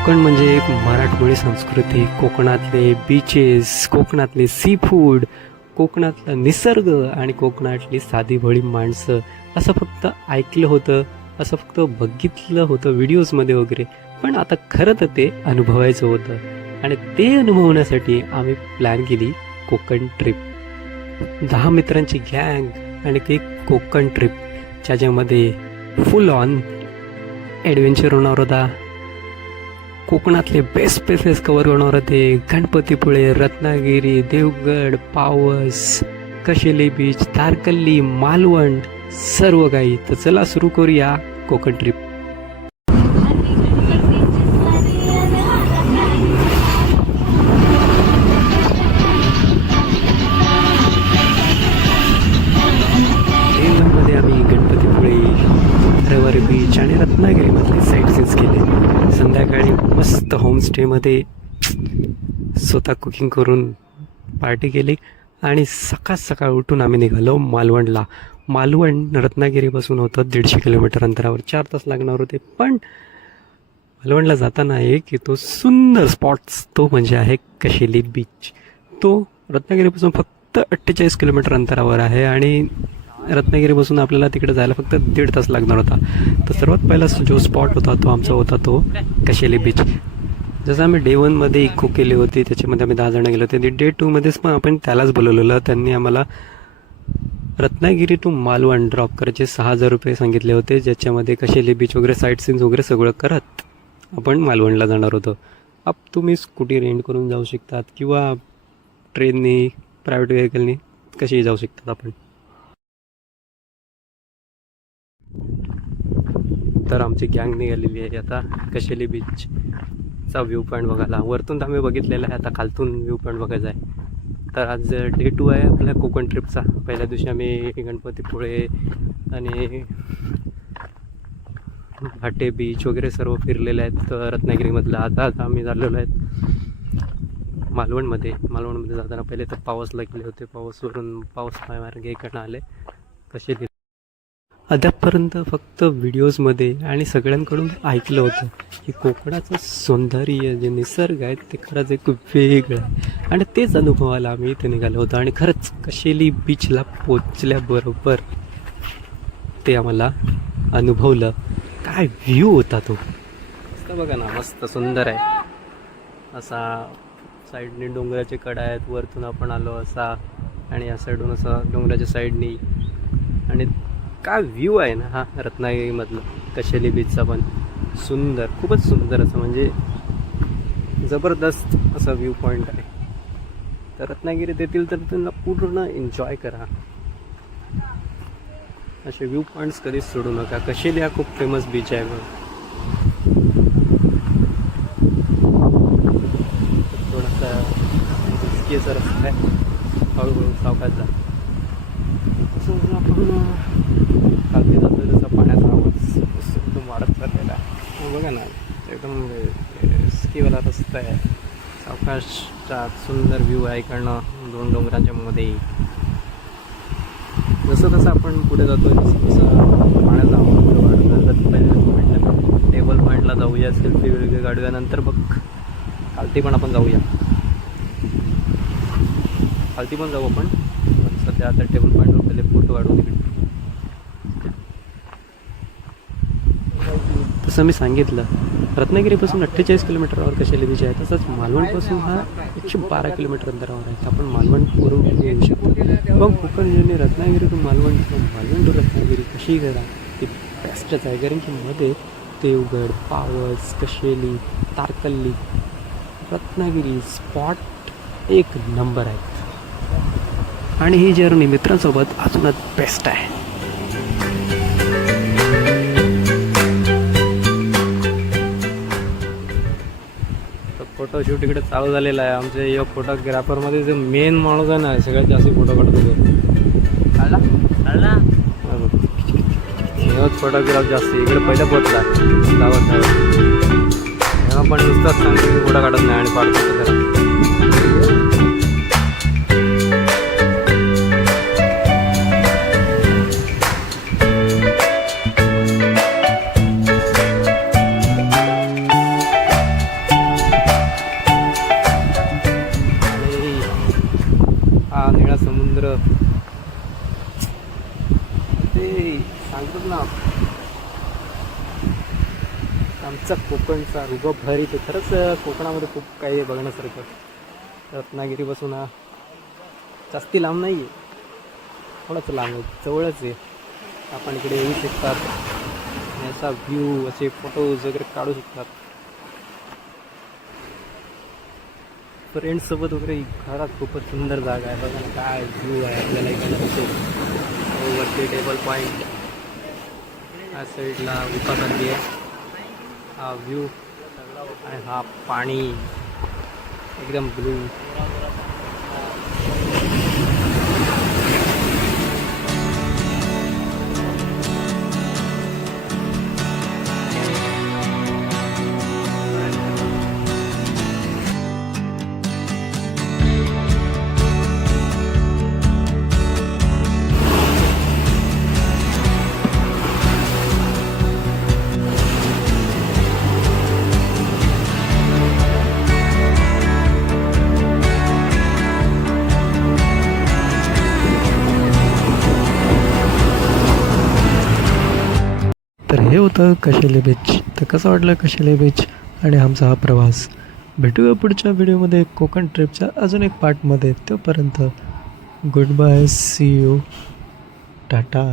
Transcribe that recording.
कोकण म्हणजे एक मराठमोळी संस्कृती कोकणातले बीचेस कोकणातले सी फूड कोकणातला निसर्ग आणि कोकणातली साधीभोळी माणसं. असं फक्त ऐकलं होतं असं फक्त बघितलं होतं व्हिडिओजमध्ये वगैरे. पण आता खरं तर ते अनुभवायचं होतं. आणि ते अनुभवण्यासाठी आम्ही प्लॅन केली कोकण ट्रिप दहा मित्रांची गँग आणि ते कोकण ट्रिप ज्याच्यामध्ये फुल ऑन ॲडव्हेंचर होणार होता. कोकणातले बेस्ट प्लेसेस कवर करणार होते. गणपतीपुळे रत्नागिरी देवगड पावस कशेले बीच तारकल्ली मालवण सर्व काही. तर चला सुरू करूया कोकण ट्रिप आम्ही गणपतीपुळे रविवारी बीच आणि रत्नागिरी. संध्याकाळी मस्त होमस्टेमध्ये स्वतः कुकिंग करून पार्टी केली आणि सकाळ सकाळ उठून आम्ही निघालो मालवणला. मालवण रत्नागिरीपासून होतं दीडशे किलोमीटर अंतरावर. चार तास लागणार होते पण मालवणला जाताना एक तो सुंदर स्पॉट्स तो म्हणजे आहे कशेली बीच तो रत्नागिरीपासून फक्त अठ्ठेचाळीस किलोमीटर अंतरावर आहे आणि रत्नागिरीपासून आपल्याला तिकडे जायला फक्त दीड तास लागणार होता. तर सर्वात पहिला जो स्पॉट होता तो आमचा होता तो कशेली बीच जसं आम्ही डे वनमध्ये इको केली होती त्याच्यामध्ये आम्ही दहा जण गेलो होते. डे टूमध्येच पण आपण त्यालाच बोलवलेलं. त्यांनी आम्हाला रत्नागिरी टू मालवण ड्रॉप करायचे सहा हजार रुपये सांगितले होते ज्याच्यामध्ये कशेली बीच वगैरे साईट सीन्स वगैरे सगळं करत आपण मालवणला जाणार होतो. आप तुम्ही स्कूटी रेंट करून जाऊ शकतात किंवा ट्रेननी प्रायव्हेट व्हेकलनी कशीही जाऊ शकतात आपण? तर आमची गँग निघालेली आहे. आता कशेली बीचचा व्ह्यू पॉईंट बघायला. वरतून तर आम्ही बघितलेला आहे. आता खालतून व्ह्यू पॉईंट बघायचा आहे. तर आज डे टू आहे आपल्या कोकण ट्रिपचा पहिल्या दिवशी आम्ही गणपतीपुळे आणि भाटे बीच वगैरे सर्व फिरलेले आहेत. रत्नागिरीमधलं आता आता आम्ही झालेलो आहेत. मालवणमध्ये. मालवणमध्ये जाताना पहिले तर पावसला गेले होते. पाऊसवरून पाऊस मार्गे इकडनं आले. कसे अद्यापपर्यंत फक्त व्हिडिओजमध्ये आणि सगळ्यांकडून ऐकलं होतं की कोकणाचं सौंदर्य जे निसर्ग आहे ते खरंच एक वेगळं आहे. आणि तेच अनुभवाला आम्ही इथे निघालो होतो. आणि खरंच कशेली बीचला पोचल्याबरोबर ते आम्हाला अनुभवलं. काय व्ह्यू होता तो. मस्त बघा ना मस्त सुंदर आहे. असा साईडने डोंगराचे कडा आहेत वरतून आपण आलो असा आणि या साईडून असा डोंगराच्या साईडनी आणि काय व्ह्यू आहे ना हा रत्नागिरीमधलं? कशेली बीचचा पण. सुंदर खूपच सुंदर असं म्हणजे जबरदस्त असा व्ह्यू पॉईंट आहे. तर रत्नागिरीत येतील तर त्यांना पूर्ण एन्जॉय करा. असे व्ह्यू पॉईंट्स कधीच सोडू नका. कशेली हा खूप फेमस बीच आहे मग थोडासा रिस्कीचा रस्ता आहे. हळूहळू सावकाश जा. असं आपण खालती जातो तसा पाण्याचा आवाज एकदम वाढत चाललेला आहे बघा ना एकदम स्कीवाला रस्ता आहे सावकाशचा सुंदर व्ह्यू आहे इकडनं दोन डोंगरांच्या मध्ये जसं तसं आपण पुढे जातो तसं तसं पाण्याचा आवाज वाढत जातात पॉईंटला टेबल पॉईंटला जाऊया सेल्फी वगैरे काढूया नंतर बघ खालती पण आपण जाऊया खालती पण जाऊ आपण सध्या आता टेबल पॉईंटवर पहिले फोटो वाढवून तिकडे तसं मी सांगितलं. रत्नागिरीपासून अठ्ठेचाळीस किलोमीटरवर कशेली बीच आहे? तसंच मालवणपासून हा एकशे बारा किलोमीटर अंतरावर आहे. आपण मालवण पूर्व येऊ शकतो. मग कोकण जर्नी रत्नागिरी टू मालवण किंवा मालवण टू रत्नागिरी कशी करा ती बेस्टच आहे. कारण की मध्ये देवगड पावस कशेली तारकल्ली रत्नागिरी स्पॉट एक नंबर आहे. आणि ही जर्नी मित्रांसोबत अजूनच बेस्ट आहे. तर फोटोशूट इकडे चालू झालेला आहे. आमच्या या फोटोग्राफरमध्ये जो मेन माणूस आहे ना सगळ्यात जास्त फोटो काढत होतो फोटोग्राफ जास्त इकडे पहिला पोचला गावात तेव्हा पण नुसताच सांगतो फोटो काढत नाही आणि पाडतो हा निळा समुद्र. ते सांगतात ना आमचा कोकणचा रुगप तर ते खरंच कोकणामध्ये खूप काही आहे बघण्यासारखं. रत्नागिरीपासून हा जास्ती लांब नाही आहे थोडाच लांब आहे जवळच आहे. आपण इकडे येऊ शकतात. याचा व्ह्यू असे फोटोज वगैरे काढू शकतात. फ्रेंड्ससोबत वगैरे खरंच खूपच सुंदर जागा आहे. बघा ना काय व्ह्यू आहे. आपल्याला इकडे वरती टेबल पॉईंट या साईडला उपाखाली आहे. हा व्ह्यू आणि हा पाणी. एकदम ब्लू हे होतं कशेले बीच तर कसं वाटलं कशेले बीच आणि आमचा हा प्रवास. भेटूया पुढच्या व्हिडिओमध्ये. कोकण ट्रिपच्या अजून एक पार्टमध्ये. तोपर्यंत good bye see you tata.